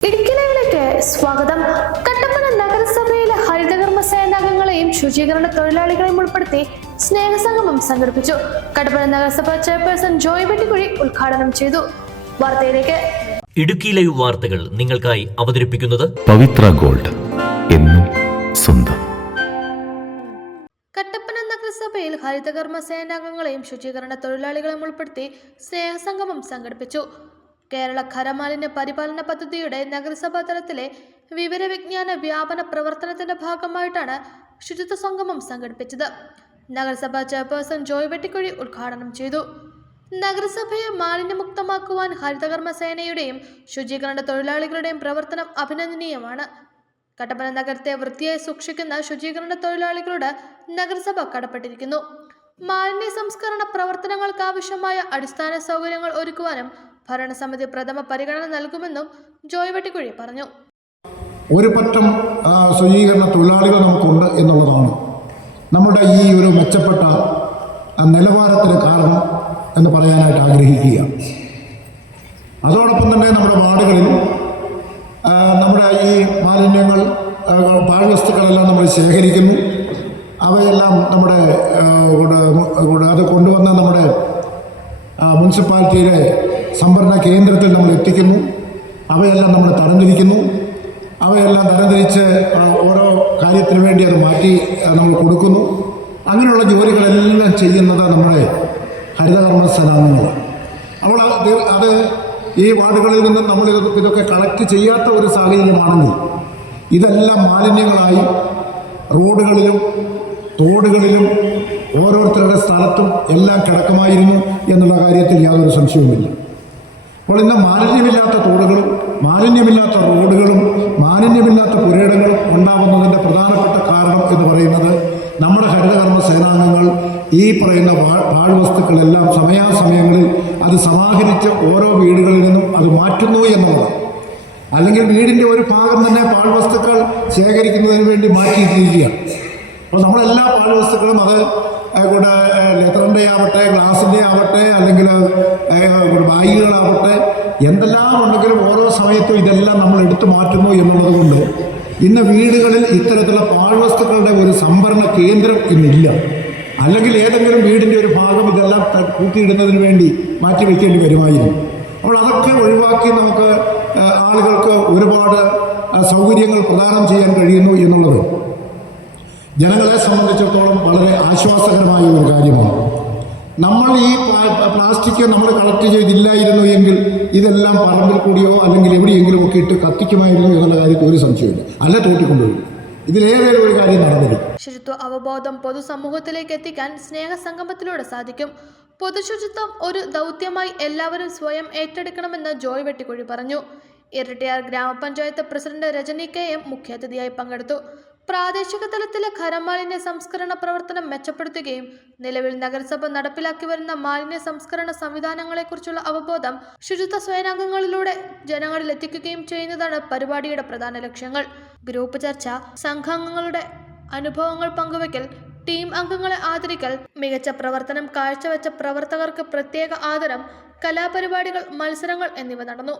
ഇടുക്കിയിലേക്ക് സ്വാഗതം. കട്ടപ്പന നഗരസഭയിലെ ഹരിതകർമ്മ സേനാംഗങ്ങളെയും ശുചീകരണ തൊഴിലാളികളെയും ഉൾപ്പെടുത്തി സ്നേഹസംഗമം സംഘടിപ്പിച്ചു. കട്ടപ്പന നഗരസഭ ചെയർപേഴ്സൺ ജോയ് വെട്ടിക്കുഴി ഉദ്ഘാടനം ചെയ്തു. വാർത്തയിലേക്ക്. ഇടുക്കി ലൈവ് വാർത്തകൾ നിങ്ങൾക്കായി അവതരിപ്പിക്കുന്നത് പവിത്ര ഗോൾഡ്, എന്നും സ്വന്തം. കട്ടപ്പന നഗരസഭയിൽ ഹരിതകർമ്മ സേനാംഗങ്ങളെയും ശുചീകരണ തൊഴിലാളികളെയും ഉൾപ്പെടുത്തി സ്നേഹസംഗമം സംഘടിപ്പിച്ചു. കേരള ഖരമാലിന്യ പരിപാലന പദ്ധതിയുടെ നഗരസഭാ തലത്തിലെ വിവരവിജ്ഞാന വ്യാപന പ്രവർത്തനത്തിന്റെ ഭാഗമായിട്ടാണ് ശുചിത്വ സംഗമം സംഘടിപ്പിച്ചത്. നഗരസഭാ ചെയർപേഴ്സൺ ജോയ് വെട്ടിക്കുഴി ഉദ്ഘാടനം ചെയ്തു. നഗരസഭയെ മാലിന്യമുക്തമാക്കുവാൻ ഹരിതകർമ്മ സേനയുടെയും ശുചീകരണ തൊഴിലാളികളുടെയും പ്രവർത്തനം അഭിനന്ദനീയമാണ്. കട്ടപ്പന നഗരത്തെ വൃത്തിയായി സൂക്ഷിക്കുന്ന ശുചീകരണ തൊഴിലാളികളോട് നഗരസഭ കടപ്പെട്ടിരിക്കുന്നു. മാലിന്യ സംസ്കരണ പ്രവർത്തനങ്ങൾക്കാവശ്യമായ അടിസ്ഥാന സൗകര്യങ്ങൾ ഒരുക്കുവാനും ഭരണസമിതി പ്രഥമ പരിഗണന നൽകുമെന്നും ജോയ് വെട്ടിക്കുഴി പറഞ്ഞു. ഒരു പറ്റം ശുചീകരണ തൊഴിലാളികൾ നമുക്കുണ്ട് എന്നുള്ളതാണ് നമ്മുടെ ഈ ഒരു മെച്ചപ്പെട്ട നിലവാരത്തിന് കാരണം എന്ന് പറയാനായിട്ട് ആഗ്രഹിക്കുക. അതോടൊപ്പം തന്നെ നമ്മുടെ വാർഡുകളിൽ നമ്മുടെ ഈ മാലിന്യങ്ങൾ പാഴ്വസ്തുക്കളെല്ലാം നമ്മൾ ശേഖരിക്കുന്നു. അവയെല്ലാം നമ്മുടെ അത് കൊണ്ടുവന്ന നമ്മുടെ മുനിസിപ്പാലിറ്റിയിലെ സംഭരണ കേന്ദ്രത്തിൽ നമ്മൾ എത്തിക്കുന്നു. അവയെല്ലാം നമ്മൾ തരംതിരിക്കുന്നു. അവയെല്ലാം തരംതിരിച്ച് ഓരോ കാര്യത്തിന് വേണ്ടി അത് മാറ്റി നമ്മൾ കൊടുക്കുന്നു. അങ്ങനെയുള്ള ജോലികളെല്ലാം ചെയ്യുന്നത് നമ്മുടെ ഹരിതകർമ്മ സേനാംഗങ്ങൾ. അപ്പോൾ അത് ഈ വാർഡുകളിൽ നിന്നും നമ്മൾ ഇതൊക്കെ കളക്ട് ചെയ്യാത്ത ഒരു സാഹചര്യമാണെങ്കിൽ ഇതെല്ലാം മാലിന്യങ്ങളായി റോഡുകളിലും തോടുകളിലും ഓരോരുത്തരുടെ സ്ഥലത്തും എല്ലാം കിടക്കുമായിരുന്നു എന്നുള്ള കാര്യത്തിൽ യാതൊരു സംശയവുമില്ല. അപ്പോൾ ഇന്ന് മാലിന്യമില്ലാത്ത തോടുകളും മാലിന്യമില്ലാത്ത റോഡുകളും മാലിന്യമില്ലാത്ത പുരയിടങ്ങളും ഉണ്ടാകുന്നതിൻ്റെ പ്രധാനപ്പെട്ട കാരണം എന്ന് പറയുന്നത് നമ്മുടെ ഹരിതകർമ്മ സേനാംഗങ്ങൾ ഈ പറയുന്ന പാഴ്വസ്തുക്കളെല്ലാം സമയാസമയങ്ങളിൽ അത് സമാഹരിച്ച് ഓരോ വീടുകളിൽ നിന്നും അത് മാറ്റുന്നു എന്നുള്ളതാണ്. അല്ലെങ്കിൽ വീടിൻ്റെ ഒരു ഭാഗം തന്നെ പാഴ്വസ്തുക്കൾ ശേഖരിക്കുന്നതിന് വേണ്ടി മാറ്റിയിട്ടിരിക്കുകയാണ്. അപ്പോൾ നമ്മളെല്ലാ പാഴ്വസ്തുക്കളും അത് ഇവിടെ ലെതറിൻ്റെ ആവട്ടെ, ഗ്ലാസിൻ്റെ ആവട്ടെ, അല്ലെങ്കിൽ ബാഗുകളാവട്ടെ, എന്തെല്ലാം ഉണ്ടെങ്കിലും ഓരോ സമയത്തും ഇതെല്ലാം നമ്മൾ എടുത്തു മാറ്റുന്നു എന്നുള്ളത് കൊണ്ട് ഇന്ന് വീടുകളിൽ ഇത്തരത്തിലുള്ള പാഴ്വസ്തുക്കളുടെ ഒരു സംഭരണ കേന്ദ്രം ഇന്നില്ല. അല്ലെങ്കിൽ ഏതെങ്കിലും വീടിൻ്റെ ഒരു ഭാഗം ഇതെല്ലാം കൂട്ടിയിടുന്നതിന് വേണ്ടി മാറ്റി വയ്ക്കേണ്ടി വരുമായിരുന്നു. അപ്പോൾ അതൊക്കെ ഒഴിവാക്കി നമുക്ക് ആളുകൾക്ക് ഒരുപാട് സൗകര്യങ്ങൾ പ്രദാനം ചെയ്യാൻ കഴിയുന്നു എന്നുള്ളത് ജനങ്ങളെ സംബന്ധിച്ചിടത്തോളം വളരെ ആശ്വാസകരമായ ഒരു കാര്യമാണ്. നമ്മൾ ഈ പ്ലാസ്റ്റിക് നമ്മൾ കളക്ട് ചെയ്തില്ലായിരുന്നു എങ്കിൽ ഇതെല്ലാം പറമ്പിൽ കൂടിയോ അല്ലെങ്കിൽ എവിടെയെങ്കിലും ഒക്കെ ഇട്ട് കത്തിക്കുമായിരുന്നു എന്നുള്ള കാര്യത്തിൽ ഒരു സംശയമില്ല. അല്ല തോട്ടിക്കൊണ്ടുപോയി ഇതിലേതെങ്കിലും ഒരു കാര്യം നടന്നിരിക്കും. ശുചിത്വ അവബോധം പൊതുസമൂഹത്തിലേക്ക് എത്തിക്കാൻ സ്നേഹസംഗമത്തിലൂടെ സാധിക്കും. പൊതുശുചിത്വം ഒരു ദൗത്യമായി എല്ലാവരും സ്വയം ഏറ്റെടുക്കണമെന്ന് ജോയ് വെട്ടിക്കുഴി പറഞ്ഞു. ഇരട്ടിയാർ ഗ്രാമപഞ്ചായത്ത് പ്രസിഡന്റ് രജനി KM മുഖ്യാതിഥിയായി പങ്കെടുത്തു. പ്രാദേശിക തലത്തിലെ ഖരമാലിന്യ സംസ്കരണ പ്രവർത്തനം മെച്ചപ്പെടുത്തുകയും നിലവിൽ നഗരസഭ നടപ്പിലാക്കി വരുന്ന മാലിന്യ സംസ്കരണ സംവിധാനങ്ങളെക്കുറിച്ചുള്ള അവബോധം ശുചിത്വ സേനാംഗങ്ങളിലൂടെ ജനങ്ങളിൽ എത്തിക്കുകയും ചെയ്യുന്നതാണ് പരിപാടിയുടെ പ്രധാന ലക്ഷ്യങ്ങൾ. ഗ്രൂപ്പ് ചർച്ച, സംഘാംഗങ്ങളുടെ അനുഭവങ്ങൾ പങ്കുവയ്ക്കൽ, ടീം അംഗങ്ങളെ ആദരിക്കൽ, മികച്ച പ്രവർത്തനം കാഴ്ചവെച്ച പ്രവർത്തകർക്ക് പ്രത്യേക ആദരം, കലാപരിപാടികൾ, മത്സരങ്ങൾ എന്നിവ നടന്നു.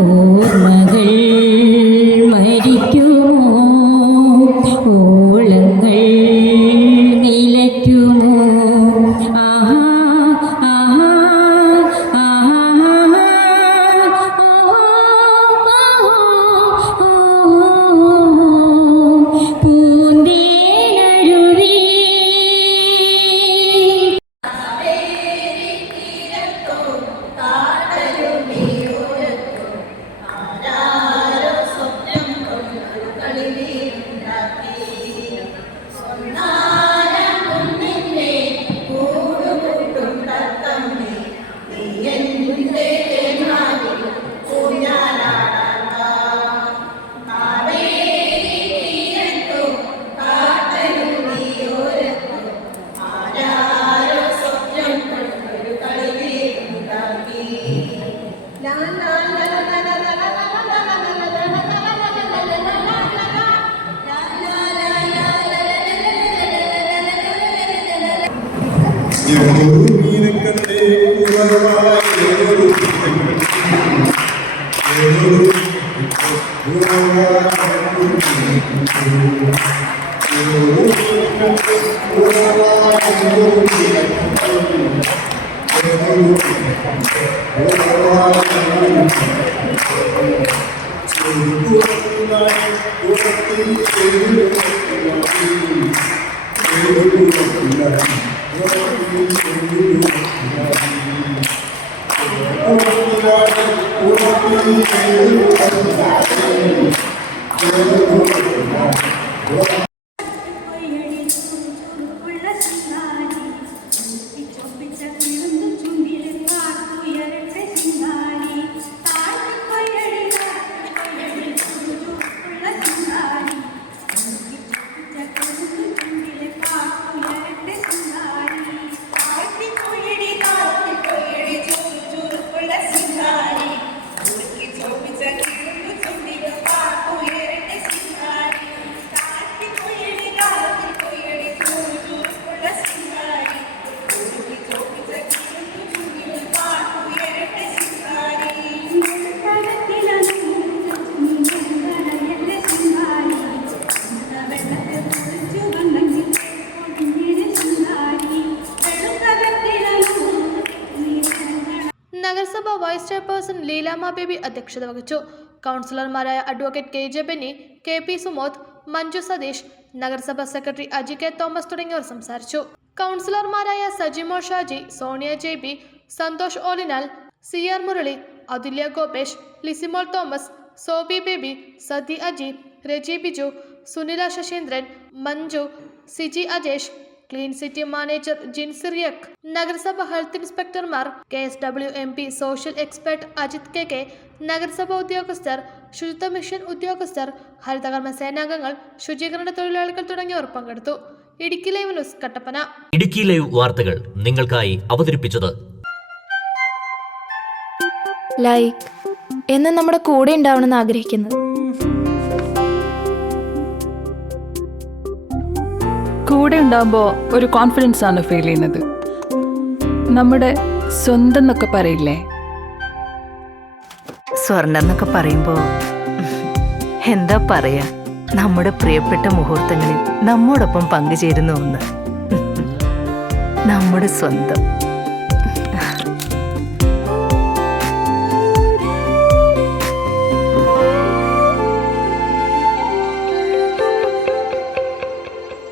ഓർമ്മ നഗരസഭ വൈസ് ചെയർപേഴ്സൺ ലീലാമ്മ ബേബി അധ്യക്ഷത വഹിച്ചു. കൗൺസിലർമാരായ advocate K J Benny, K P Sumod, Manju Satheesh, നഗരസഭാ സെക്രട്ടറി അജി കെ തോമസ് തുടങ്ങിയവർ സംസാരിച്ചു. കൗൺസിലർമാരായ Sajimol Shaji, Sonia J B, Santhosh Olinal, C R Murali, Athulya Gopesh, Lizimol Thomas, Soby Baby, Sathi Aji, Raji Biju, Sunila Saseendran, Manju, Siji Ajesh, clean city manager Jincyriac, നഗരസഭ ഹെൽത്ത് ഇൻസ്പെക്ടർമാർ, KSW MP social expert Ajith K, നഗരസഭ ഉദ്യോഗസ്ഥർ, ശുചിത്വ മിഷൻ ഉദ്യോഗസ്ഥർ, ഹരിതകർമ്മ സേനാംഗങ്ങൾ, ശുചീകരണ തൊഴിലാളികൾ തുടങ്ങിയവർ പങ്കെടുത്തു. Idukki live news Kattappana. Idukki live വാർത്തകൾ നിങ്ങൾക്കായി അവതരിപ്പിച്ചത് ലൈക്ക് എന്ന് നമ്മുടെ കൂടെ ഉണ്ടാവണമെന്ന് ആഗ്രഹിക്കുന്നത്. കൂടെ ഉണ്ടാകുമ്പോൾ ഒരു കോൺഫിഡൻസ് ആണ് ഫീൽ ചെയ്യുന്നത്. നമ്മുടെ സ്വന്തം എന്നൊക്കെ പറയില്ലേ, സ്വർണ്ണം എന്നൊക്കെ പറയുമ്പോൾ എന്താ പറയാ, നമ്മുടെ പ്രിയപ്പെട്ട മുഹൂർത്തങ്ങളിൽ നമ്മോടൊപ്പം പങ്കുചേരുന്ന ഒന്ന്, നമ്മുടെ സ്വന്തം.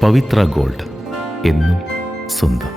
പവിത്ര ഗോൾഡ് എന്നും സ്വന്തം.